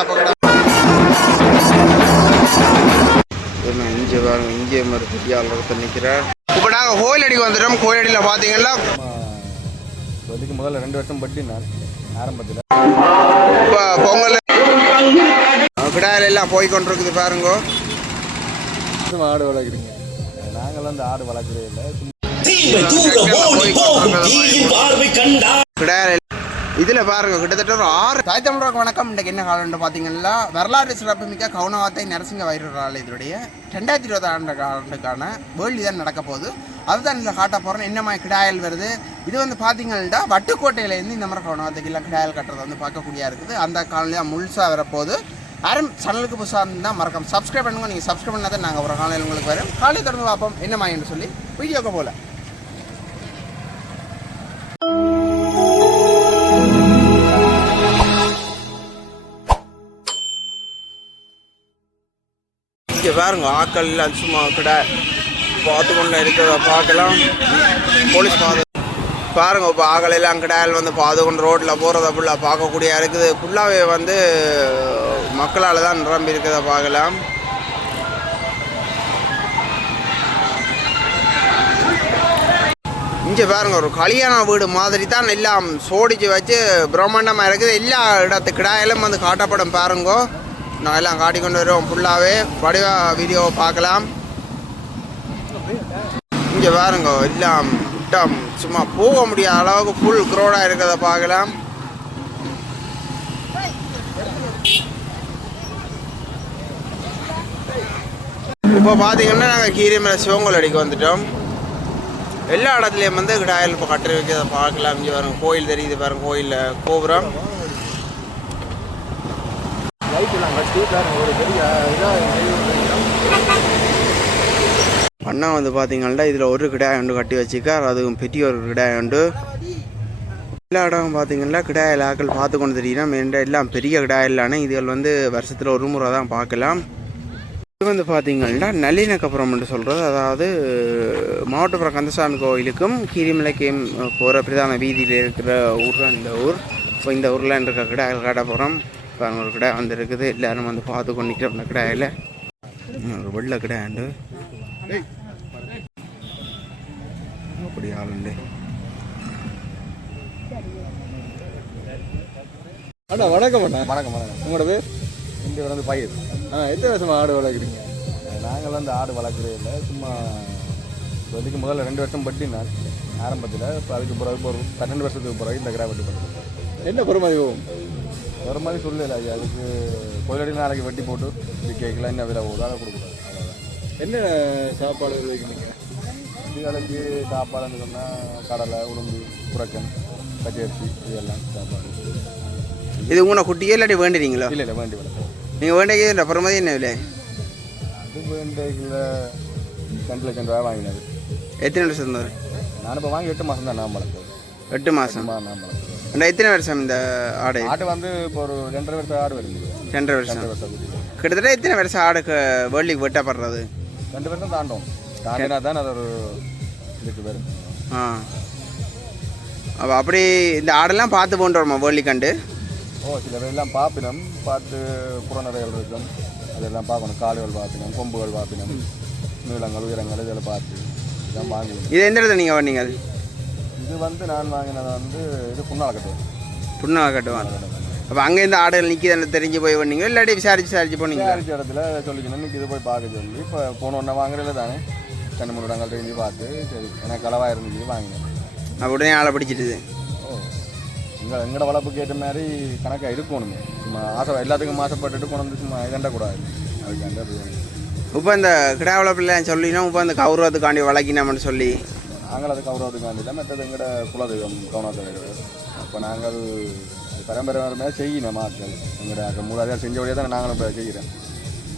அப்போ இங்கே பாருங்க, இங்கே மாதிரி பெரிய ஒருத்தர் நிற்கிறார். இப்போ நாங்கள் கோயிலடிக்கு வந்துட்டோம். கோயிலடியில் பார்த்தீங்கன்னா இதுக்கு முதல்ல 2 வருஷம் பட்டி நான் ஆரம்பத்தில் இப்போ பொங்கல் கிடாயில் எல்லாம் போய் கொண்டிருக்குது பாருங்க. ஆடு வளர்க்குறீங்க, நாங்களாம் அந்த ஆடு வளர்க்குறே இல்லை. கிடாயில் இதில் பாருங்க கிட்டத்தட்ட ஒரு 6 தாய் தமிழருக்கு வணக்கம். இன்றைக்கு என்ன காலம்னு பார்த்தீங்கன்னா வரலாற்று சிறப்புமிக்க கவுனவாத்தை நரசிங்க வைரர் ஆலயத்துடைய 2020 ஆண்டுக்கான வேள்வி தான் நடக்க போகுது. அதுதான் இதில் காட்ட போகிறோம். என்ன மாதிரி கிடாயல் வருது. இது வந்து பார்த்தீங்கன்னா வட்டுக்கோட்டையிலேருந்து இந்த மாதிரி கவுனவாத்தைக்கெல்லாம் கிடாயல் கட்டுறது வந்து பார்க்கக்கூடியா இருக்குது. அந்த காலையில் முழுசாக வரப்போகுது. யாரும் சேனலுக்கு புதுசாக இருந்தால் மறக்காம சப்ஸ்கிரைப் பண்ணுங்க. நீங்கள் சப்ஸ்கிரைப் பண்ணால் தான் நாங்கள் ஒரு காலையில் உங்களுக்கு வரும். காலையை தொடர்ந்து பார்ப்போம் என்ன மாதிரி சொல்லி வீடியோக்கு போகல. இங்கே பாருங்க ஆக்கள் எல்லாம் சும்மா கிட்ட பார்த்து கொண்டு இருக்கிறத பார்க்கலாம். போலீஸ் பாருங்க இப்போ ஆக்களெல்லாம் கிடாயல் வந்து பார்த்து கொண்டு ரோட்டில் போகிறத ஃபுல்லாக பார்க்கக்கூடிய இருக்குது. ஃபுல்லாகவே வந்து மக்களால் தான் நிரம்பி இருக்கிறத பார்க்கலாம். இங்கே பாருங்க ஒரு கல்யாண வீடு மாதிரி தான் எல்லாம் சோடிச்சு வச்சு பிரம்மாண்டமாக இருக்குது. எல்லா இடத்து கிடாயிலும் வந்து காட்டப்படும் பாருங்கோ. நான் எல்லாம் காட்டிக்கொண்டு வருவோம். ஃபுல்லாகவே வடிவாக வீடியோவை பார்க்கலாம். இங்கே பாருங்க எல்லாம் விட்டம் சும்மா போக முடியாத அளவுக்கு ஃபுல் க்ரௌடாக இருக்கிறத பார்க்கலாம். இப்போ பார்த்தீங்கன்னா நாங்கள் கீரிமலை சிவங்கோல் அடிக்க வந்துட்டோம். எல்லா இடத்துலையும் வந்து கிடாயல் இப்போ கட்டி வைக்கிறத பார்க்கலாம். இங்கே பாருங்க கோயில் தெரியுது பாருங்க, கோயிலில் கோபுரம் அண்ணா வந்து பார்த்தீங்கன்னா இதில் ஒரு கிடாய் ஒன்று கட்டி வச்சுக்கார். அதுவும் பெரிய ஒரு கிடாய் உண்டு. எல்லா இடம் பார்த்தீங்கன்னா கிடாயில் ஆக்கள் பார்த்து கொண்டு தெரியும். எல்லாம் பெரிய கிடாயிலான இதுகள் வந்து வருஷத்தில் ஒரு முறை தான் பார்க்கலாம். இது வந்து பார்த்தீங்கன்னா நல்லிணக்கப்புறம் என்று சொல்கிறது, அதாவது மாவட்டப்புறம் கந்தசாமி கோயிலுக்கும் கீரிமலைக்கும் போகிற பிரதான வீதியில் இருக்கிற ஊர் தான் இந்த ஊர். இப்போ இந்த ஊரில் இருக்க கிடாயில் காட்ட போகிறோம். பாருங்க ஒரு கிடாய் வந்து இருக்குது. எல்லோரும் வந்து பார்த்து கொண்டு நிற்கிறோம். அந்த கிடாயில் ஒரு வெள்ளை கிடாண்டு அப்படி ஆளுண்டு. அண்ணா வணக்கம். அண்ணா வணக்கம். வணக்கம். உங்களோட பேர்? இங்கே வந்து பயிர். எத்தனை வருஷமா ஆடு வளர்க்குறீங்க? நாங்களாம் அந்த ஆடு வளர்க்குறே இல்லை. சும்மா இதுக்கு முதல்ல 2 வருஷம் பட்டி நான் ஆரம்பத்தில். இப்போ அதுக்கு பிறகு ஒரு 12 வருஷத்துக்கு பிறகு இந்த கிடா வெட்டி பண்ணுறேன். என்ன பொறுமதி போகும்? ஒரு மாதிரி சொல்லலை. அதுக்கு கோயிலடி நாளைக்கு வெட்டி போட்டு இது கேட்கலாம். என்ன விலை போகுது அதை கொடுக்குறோம். அவ்வளோதான். என்ன சாப்பாடு வைக்கிறீங்க? இதுகளுக்கு சாப்பாடுன்னு சொன்னால் கடலை, உளுந்து, புறக்கம், பச்சரிசி இதெல்லாம் சாப்பாடு. இது உங்களை குட்டியே இல்லாட்டி வேண்டுறீங்களா? இல்லை இல்லை வேண்டி வளர்ப்போம். நீங்கள் வேண்டிய அப்புறமா என்ன விலை? அது வேண்டியில் 2 லட்சம் ரூபா வாங்கினது. எத்தனை வருஷம் இருந்தார்? நான் இப்போ வாங்கி 8 மாதம் தான் நான் வளர்ப்பேன். 8 மாதம் நான் வளர்ப்பேன். எத்தனை வருஷம் இந்த ஆடு? ஆடு வந்து இப்போ ஒரு 2.5 வருஷம் ஆடு வருது. 2.5 வருஷம். கிட்டத்தட்ட எத்தனை வருஷம் ஆடுக்கு வேர்ல்டுக்கு வெட்டப்படுறது? 2 வருஷம் தாண்டும். தாண்டினா தான் அது ஒரு இதுக்கு வரும். அப்போ அப்படி இந்த ஆடெல்லாம் பார்த்து போண்டு வருமா வேர்ல்டு கண்டு? சில பேரெல்லாம் பார்ப்பினம் பார்த்து புறநடைகள் இருக்கும். அதெல்லாம் பார்க்கணும். கால்கள் பார்ப்பினம், கொம்புகள் பார்ப்பினம், நீளங்கள், உயரங்கள் இதெல்லாம் பார்த்து இதெல்லாம் வாங்கினோம். இது எந்த இடத்துல நீங்கள் வாங்கினீங்க? இது வந்து நான் வாங்கினதை வந்து இது புண்ணால் கட்டுவேன். புண்ணால் கட்டுவாங்க. அப்போ அங்கேருந்து ஆடுகள் நிற்கிது தெரிஞ்சு போய் பண்ணீங்க இல்லாட்டி விசாரிச்சு போனீங்க? விசாரிச்ச இடத்துல சொல்லிக்கணும் நிற்கிது போய் பார்க்க சொல்லி. இப்போ போனோடனே வாங்குறதுல தானே 2-3 இடங்கள் தெரிஞ்சு பார்த்து சரி எனக்கு அளவாக இருந்துச்சு வாங்கினேன். அப்போ உடனே ஆளை பிடிச்சிட்டுது. எங்களோட வளர்ப்புக்கு ஏற்ற மாதிரி கணக்காக இருக்கணுமே. சும்மா ஆசை எல்லாத்துக்கும் ஆசைப்பட்டுட்டு கொண்டு சும்மா இதண்டக்கூடாது. அதுக்கு இப்போ இந்த கிடா வளர்ப்புலாம் சொல்லினா இப்போ இந்த கௌரவத்துக்காண்டி வளர்க்கினோம்னு சொல்லி நாங்கள் அது கௌரவத்துக்காண்டி தான். மற்றது எங்களோட குலதெய்வம் கவுனவாத்தை. அப்போ நாங்கள் பரம்பரை செய்யணும் ஆட்கள். எங்களோட மூலாதாரம் செஞ்ச வழியாக தான் நாங்களும் இப்போ செய்கிறோம்.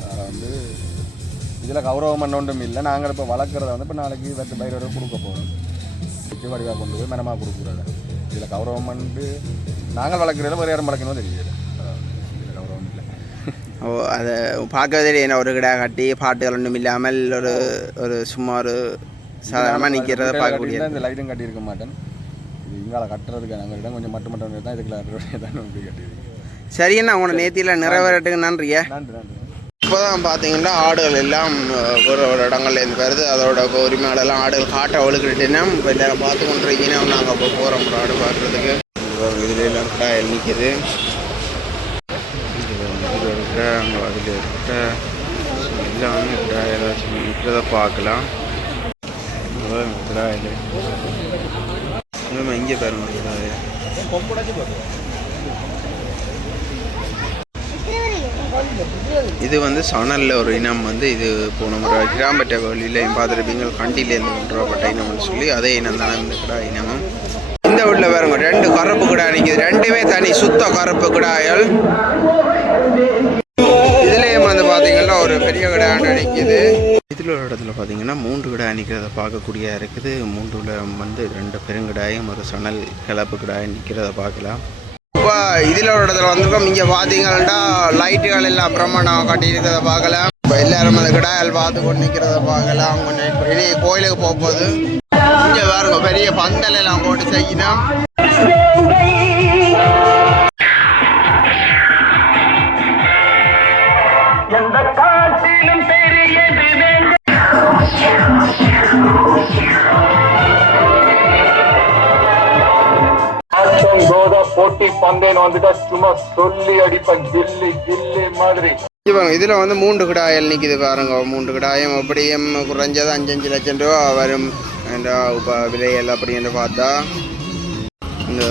அதில் வந்து இதில் கௌரவம் பண்ணொன்றும் இல்லை. நாங்கள் இப்போ வளர்க்குறத வந்து இப்போ நாளைக்கு வெட்டு பயிரோட கொடுக்க போகிறோம். வடிவாக கொண்டு போய் மனமாக கொடுக்குறத. இதில் கௌரவம் பண்ணிட்டு நாங்கள் வளர்க்குறதில் வேறு யாரும் வளர்க்கணும் தெரியல. இதில் கௌரவம் இல்லை. அதை பார்க்கறதே என்ன ஒரு கிடா கட்டி பாட்டுகள் ஒன்றும் இல்லாமல் ஒரு சும்மா ஒரு சாதாரணமாக நிற்கிறத பார்க்கக்கூடிய. இந்த லைட்டும் கட்டியிருக்க மாட்டேன். இது இங்கால கட்டுறதுக்கு நாங்கள் இடம் கொஞ்சம் மட்டும் தான் இதுக்குள்ள தான் கட்டியிருக்கு. சரிண்ணா உங்களோட நேத்தியில் நிறைவேறட்டுக்கு நன்றியா. நன்றி நன்றி. இப்போ தான் பார்த்தீங்கன்னா ஆடுகள் எல்லாம் ஒரு ஒரு இடங்கள்லேருந்து வருது. அதோட உரிமையாளெல்லாம் ஆடுகள் காட்ட ஒழுக்கிட்டுனா இப்போ எல்லாரும் பார்த்து கொண்டிருக்கீங்கன்னா நாங்கள் இப்போ போகிறோம் ஒரு ஆடு பார்க்குறதுக்கு. இதில் எல்லாம் கடாயில் நிற்கிது. அங்கே அதில் இருக்க எல்லாமே கடாயில் நிற்கிறத பார்க்கலாம். கடாயில் இங்கே பாருங்க கடாயில் இது வந்து சணலில் ஒரு இனம் வந்து இது போன முறை கிராம்பட்ட வழியிலையும் பார்த்துருப்பீங்க. கண்டிலேருந்து கொண்டுவரப்பட்ட இனம்னு சொல்லி அதே இனம் தானே இந்த கிடா இனமும். இந்த வீட்டில் பாருங்க 2 கருப்பு கிடா நிற்கிது. 2மே தனி சுத்த கருப்பு கிடாய்கள். இதுலேயும் வந்து பார்த்தீங்கன்னா ஒரு பெரிய கிடா நிற்கிது. இதில் ஒரு இடத்துல பார்த்தீங்கன்னா 3 கிடா நிற்கிறத பார்க்கக்கூடிய இருக்குது. 3ல் வந்து 2 பெருங்கிடாயும் ஒரு சணல் கிளப்பு கிடாயும் நிற்கிறத பார்க்கலாம். இப்போ இதில் ஒரு இடத்துல வந்திருக்கோம். இங்கே பார்த்தீங்கன்னா லைட்டுகள் எல்லாம் பிரம்மாண்டம் கட்டியிருக்கிறத பார்க்கலாம். இப்போ எல்லாரும் அந்த கிடாயல் பார்த்து கொண்டு நிற்கிறத பார்க்கலாம். கொஞ்சம் பெரிய கோயிலுக்கு போகும்போது இங்கே பாருங்க பெரிய பந்தல் எல்லாம் போட்டு செய்யணும். போட்டி பந்தேன்னு வந்துட்டா சும்மா சொல்லி அடிப்பேன் ஜில்லி ஜில்லி மாதிரி. இதில் வந்து 3 கிடாயல் நிற்கிது பாருங்க. 3 கிடாயும் அப்படியும் குறைஞ்சது 5-5 லட்சம் ரூபா வரும் விலையல் அப்படின்னு பார்த்தா. இந்த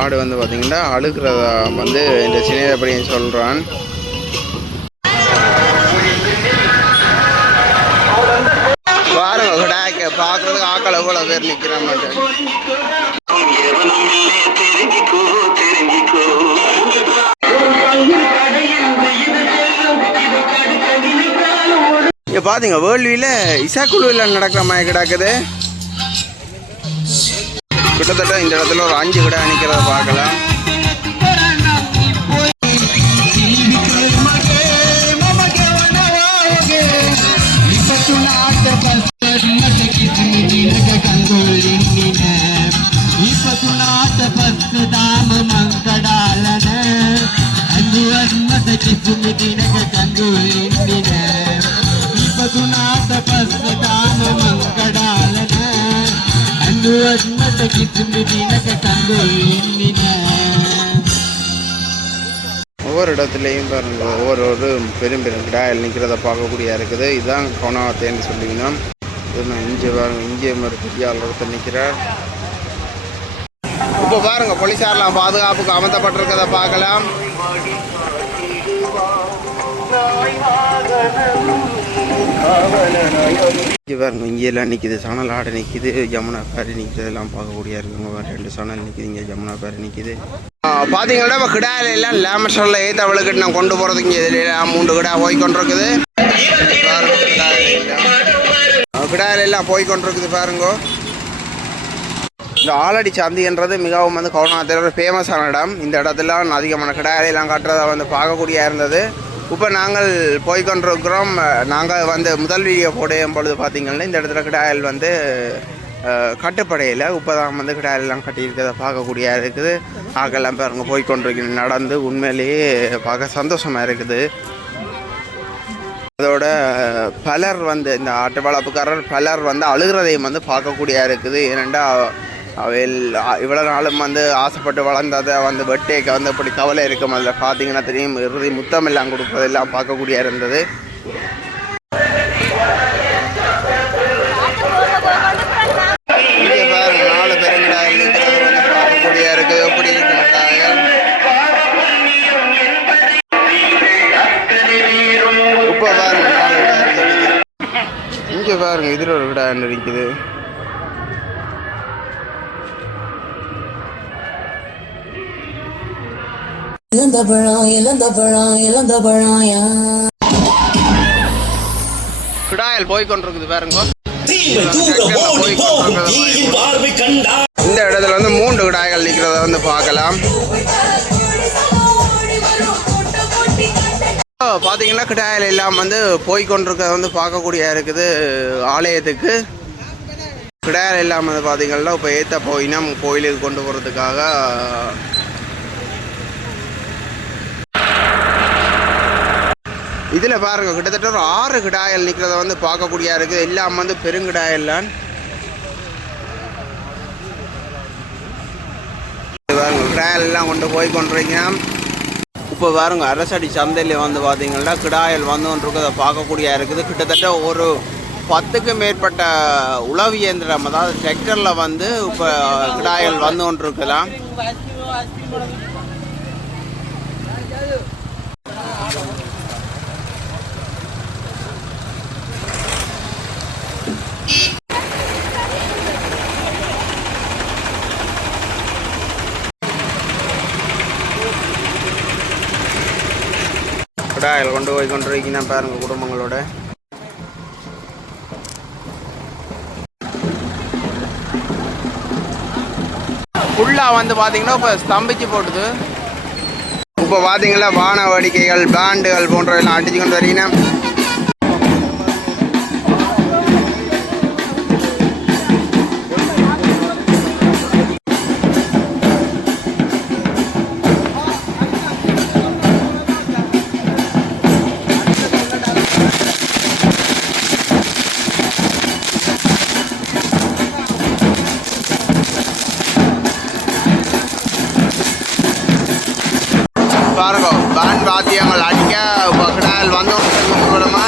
ஆடு வந்து பார்த்தீங்கன்னா அழுகிறதா வந்து இந்த சினிமா அப்படின்னு சொல்கிறான். பாருங்க கிடாய்க்கு பார்க்குறதுக்கு ஆக்கள் எவ்வளோ பேர் நிற்கிற மாட்டேன். இங்கே பார்த்தீங்க வேள்வியில் இசாக்குழுவில் நடக்கிற மாதிரி கிடக்குது. கிட்டத்தட்ட இந்த இடத்துல ஒரு 5 கிடா நிற்கிறத பார்க்கலாம். ஒவ்வொரு இடத்துலையும் பாருங்க ஒவ்வொரு பெரும் பெரும் கிடாயில் நிற்கிறத பார்க்கக்கூடிய இருக்குது. இதுதான் கொணாத்தேன்னு சொல்லிங்கன்னா இங்கே பாருங்க இங்கே ஒரு பெரியாள் ஒருத்தர் நிற்கிறார். இப்போ பாருங்க போலீஸார்லாம் பாதுகாப்புக்கு அமர்த்தப்பட்டிருக்கிறத பார்க்கலாம். இங்கே பாருங்க இங்கெல்லாம் நிற்கிது. சணல் ஆடு நிற்கிது. யமுனா பேரி நிற்கிறதெல்லாம் பார்க்கக்கூடிய இருக்குங்க. 2 சணல் நிற்கிது. இங்கே யமுனா பேரி நிற்கிது. பார்த்தீங்கன்னா இப்போ கிடாயில எல்லாம் லேமஸ்டரில் ஏற்ற அவளுக்கு நான் கொண்டு போகிறதுக்கு இங்கே இதில் 3 கிடா போய் கொண்டிருக்குது. கிடாயில எல்லாம் போய் கொண்டிருக்குது பாருங்க. இந்த ஆலடி சந்தின்றது மிகவும் வந்து கவுனாத்தில் ஒரு ஃபேமஸான இடம். இந்த இடத்துல அதிகமான கிடாயெல்லாம் காட்டுறதை வந்து பார்க்கக்கூடிய இருந்தது. இப்போ நாங்கள் போய்கொண்டிருக்கிறோம். நாங்கள் வந்து முதல் வீடியோ போடும் பொழுது பார்த்திங்கன்னா இந்த இடத்துல கிடாயல் வந்து கட்டுப்படையில் இப்போ தான் வந்து கிடாயெல்லாம் கட்டியிருக்கிறத பார்க்கக்கூடிய இருக்குது. ஆக்கெல்லாம் பாருங்க போய்கொண்டிருக்க நடந்து உண்மையிலேயே பார்க்க சந்தோஷமாக இருக்குது. அதோட பலர் வந்து இந்த ஆட்டு வளர்ப்புக்காரர் பலர் வந்து அழுகிறதையும் வந்து பார்க்கக்கூடிய இருக்குது. ஏனெண்டா அவையில் இவ்வளோ நாளும் வந்து ஆசைப்பட்டு வளர்ந்ததை வந்து வெட்டேக்க வந்து இப்படி கவலை இருக்கும். அதில் பார்த்தீங்கன்னா தெரியும் இறுதி முத்தம் எல்லாம் கொடுப்பதெல்லாம் பார்க்கக்கூடிய இருந்தது. இங்கே பாருங்க 4 பெருங்கிடாயில் வந்து பார்க்கக்கூடிய இருக்குது. எப்படி இருக்கு இப்போ பாருங்க 4 கிடாய். இங்கே பாருங்க இதில் ஒரு கிடாய் இருக்குது. கிடாயல் போய்கொண்டிருக்குது பாருங்க. இந்த இடத்துல வந்து 3 கிடாய்கள் நிற்கிறத வந்து பார்க்கலாம். பார்த்தீங்கன்னா கிடாயில் எல்லாம் வந்து போய்கொண்டிருக்கிறத வந்து பார்க்கக்கூடிய இருக்குது. ஆலயத்துக்கு கிடாயில் எல்லாம் வந்து பார்த்தீங்கன்னா இப்போ ஏற்ற போயினா கோயிலுக்கு கொண்டு போகிறதுக்காக இதில் பாருங்கள் கிட்டத்தட்ட ஒரு 6 கிடாயல் நிற்கிறத வந்து பார்க்கக்கூடியா இருக்குது. எல்லாம் வந்து பெருங்கிடாயெல்லாம் பாருங்க. கிடாயல் எல்லாம் கொண்டு போய் கொண்டுறீங்க. இப்போ பாருங்க அரசடி சந்தையில் வந்து பார்த்தீங்கன்னா கிடாயல் வந்து ஒன்று இருக்கிறத பார்க்கக்கூடியா இருக்குது. கிட்டத்தட்ட ஒரு 10க்கு மேற்பட்ட உழவு இயந்திரம், அதாவது டிராக்டரில் வந்து இப்போ கிடாயல் வந்து ஒன்று இருக்கலாம். கிடாயல் கொண்டு போய் கொண்டிருக்கீங்கன்னா பாருங்க குடும்பங்களோட. ஃபுல்லாக வந்து பார்த்தீங்கன்னா இப்போ ஸ்தம்பிச்சு போட்டுது. இப்போ பார்த்தீங்கன்னா வான வேடிக்கைகள், பேண்டுகள் போன்றவெல்லாம் அடிச்சு கொண்டு வரீங்கன்னா பாருங்க பேண்ட் வாத்தியங்கள் அடிக்க கிடாயல் வந்து விடுமா.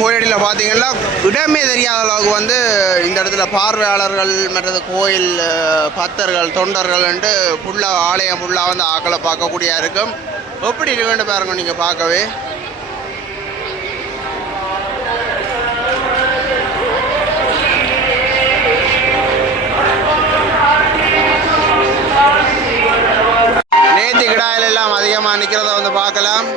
கோயிலடியில் பார்த்தீங்கன்னா இடமே தெரியாத அளவுக்கு வந்து இந்த இடத்துல பார்வையாளர்கள் மற்றது கோயில் பக்தர்கள் தொண்டர்கள் ஃபுல்லாக ஆலயம் ஃபுல்லாக வந்து ஆக்களை பார்க்கக்கூடிய இருக்கும். எப்படி இருக்குன்னு பாருங்க நீங்கள் பார்க்கவே. நேத்தி கிடாயில் எல்லாம் அதிகமாக நிற்கிறத வந்து பார்க்கலாம்.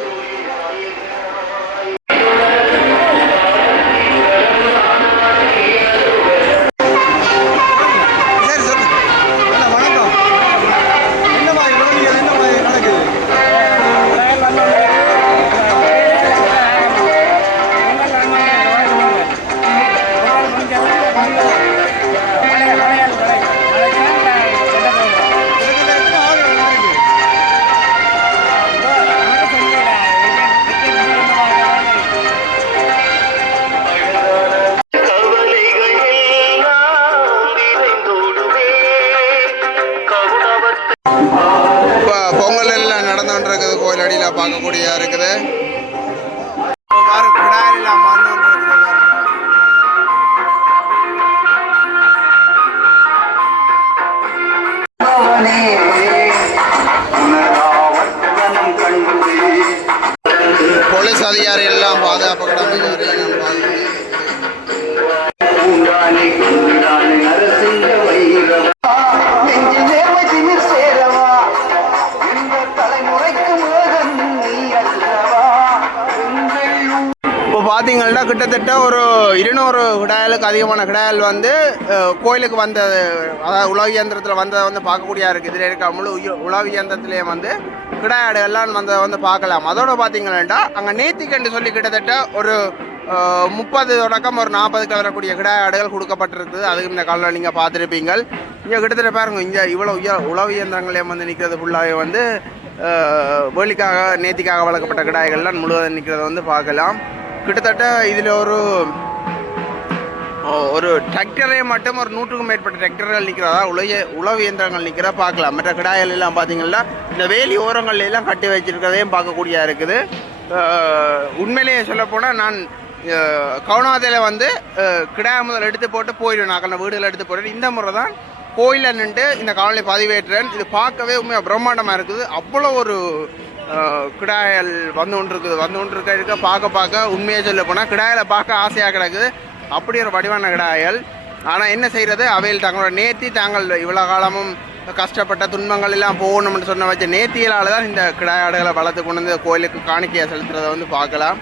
கோயிலடியில் பார்க்கக்கூடிய இருக்குது. போலீஸ் அதிகாரி எல்லாம் பாதுகாப்பு கடமை பார்த்தீங்கன்னா கிட்டத்தட்ட ஒரு 200 கிடாயலுக்கு அதிகமான கிடாயல் வந்து கோயிலுக்கு வந்தது, அதாவது உழவு இயந்திரத்தில் வந்ததை வந்து பார்க்கக்கூடியா இருக்குது. இதில் இருக்க முழு உழவு இயந்திரத்துலேயே வந்து கிடாயாடு எல்லாம் வந்ததை வந்து பார்க்கலாம். அதோட பார்த்தீங்கன்னா அங்கே நேத்திக்கண்டு சொல்லி கிட்டத்தட்ட ஒரு 30 தொடக்கம் ஒரு 40க்கு வரக்கூடிய கிடாயாடுகள் கொடுக்கப்பட்டிருக்குது. அதுக்கு இந்த காலையில் நீங்கள் பார்த்துருப்பீங்க. இங்கே கிட்டத்தட்ட பாருங்க, இங்கே இவ்வளோ உழவு இயந்திரங்களையும் வந்து நிற்கிறது ஃபுல்லாகவே வந்து வேலிக்காக நேத்திக்காக வளர்க்கப்பட்ட கிடாய்கள்லாம் முழுவதும் நிற்கிறத வந்து பார்க்கலாம். கிட்டத்தட்ட இதில் ஒரு டிராக்டரே மட்டும் ஒரு 100க்கும் மேற்பட்ட டிராக்டர்கள் நிற்கிறதா உழவு இயந்திரங்கள் நிற்கிறத பார்க்கலாம். மற்ற கிடாய்கள் எல்லாம் பார்த்தீங்கன்னா இந்த வேலி ஓரங்கள்ல எல்லாம் கட்டி வச்சிருக்கிறதையும் பார்க்கக்கூடியா இருக்குது. உண்மையிலேயே சொல்லப்போனால் நான் கவுனாதையில் வந்து கிடா முதல் எடுத்து போட்டு போயிடுவேன். நான் வீடுகள் எடுத்து போட்டு இந்த முறை தான் கோயிலில் நின்று இந்த காணொலி பதிவேற்றேன். இது பார்க்கவே உண்மையாக பிரம்மாண்டமாக இருக்குது. அவ்வளோ ஒரு கிடாயல் வந்து கொண்டு இருக்க பார்க்க உண்மையாக சொல்ல போனால் கிடாயில் பார்க்க ஆசையாக கிடக்குது. அப்படி ஒரு வடிவான கிடாயல். ஆனால் என்ன செய்கிறது, அவையில் தங்களோட நேர்த்தி தாங்கள் இவ்வளோ காலமும் கஷ்டப்பட்ட துன்பங்கள் எல்லாம் போகணும்னு சொன்ன வச்ச நேர்த்திகளால் தான் இந்த கிடாயாடுகளை வளர்த்து கொண்டு வந்து கோயிலுக்கு காணிக்கையாக செலுத்துறதை வந்து பார்க்கலாம்.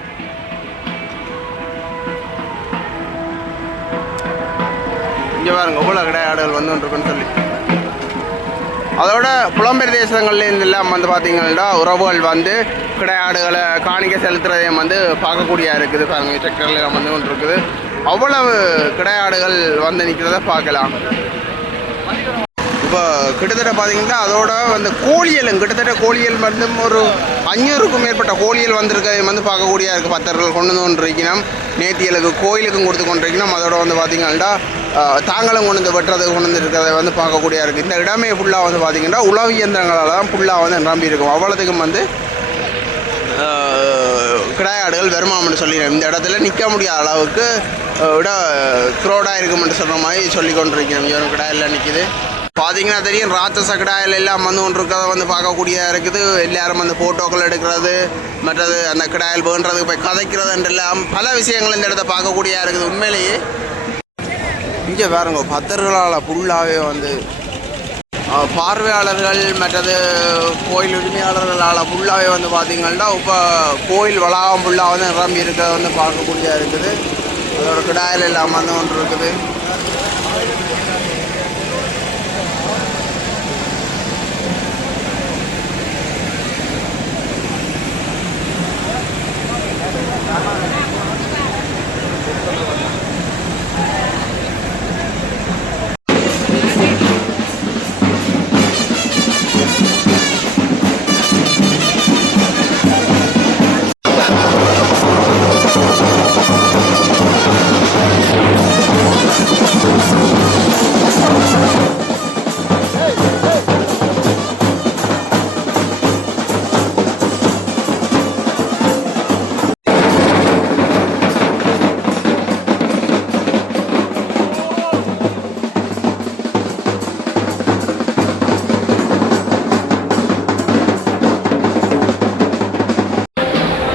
இங்கே பாருங்க எவ்வளோ கிடாயாடுகள் வந்து கொண்டிருக்குன்னு சொல்லி. அதோட புலம்பெயர் தேசங்கள்லேருந்து எல்லாம் வந்து பார்த்தீங்கன்னா உறவுகள் வந்து கிடாயாடுகளை காணிக்கை செலுத்துறதையும் வந்து பார்க்கக்கூடியா இருக்குது. பாருங்க செக்கரில் வந்து கொண்டு இருக்குது. அவ்வளவு கிடாயாடுகள் வந்து நிற்கிறத பார்க்கலாம். இப்போ கிட்டத்தட்ட பார்த்தீங்கன்னா அதோட வந்து கோழியலும் கிட்டத்தட்ட கோழியல் வந்து ஒரு 500க்கும் மேற்பட்ட கோழியல் வந்திருக்கதை வந்து பார்க்கக்கூடியா இருக்குது. பக்தர்கள் கொண்டு வந்து கொண்டிருக்கணும். நேர்த்திகளுக்கு கோயிலுக்கும் கொடுத்து கொண்டிருக்கணும். அதோட வந்து பார்த்தீங்கன்னா தாங்களும் கொண்டு வந்து வெட்டுறதுக்கு கொண்டு வந்து இருக்கிறத வந்து பார்க்கக்கூடியா இருக்குது. இந்த இடமே ஃபுல்லாக வந்து பார்த்தீங்கன்னா உழவு இயந்திரங்களால் தான் ஃபுல்லாக வந்து நிரம்பி இருக்கும். அவ்வளோத்துக்கும் வந்து கிடாயாடுகள் வருமானம்னு சொல்லிடுறேன். இந்த இடத்துல நிற்க முடியாத அளவுக்கு விட க்ரோடாக இருக்குமென்று சொல்கிற மாதிரி சொல்லி கொண்டிருக்கிறோம். இவரும் கிடாயில் நிற்கிது. பார்த்தீங்கன்னா தெரியும் ராட்சச கிடாயில் எல்லாம் வந்து கொண்டு இருக்கிறத வந்து பார்க்கக்கூடியதாக இருக்குது. எல்லாரும் வந்து ஃபோட்டோக்கள் எடுக்கிறது, மற்றது அந்த கிடாயில் வேண்டுறதுக்கு போய் கதைக்கிறதுன்றெல்லாம் பல விஷயங்கள் இந்த இடத்த பார்க்கக்கூடியதாக இருக்குது. உண்மையிலேயே இங்கே பாருங்க பக்தர்களால் ஃபுல்லாகவே வந்து பார்வையாளர்கள் மற்றது கோயில் உரிமையாளர்களால் ஃபுல்லாகவே வந்து பார்த்திங்கன்னா இப்போ கோயில் வளாகம் ஃபுல்லாக வந்து நிரம்பி இருக்கிறத வந்து பார்க்கக்கூடியதாக இருக்குது. அதோட கிடாயில் எல்லாம் வந்து ஒன்று இருக்குது.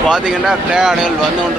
பார்த்தீங்கன்னா கிடாயாடுகள் வந்து கொண்டு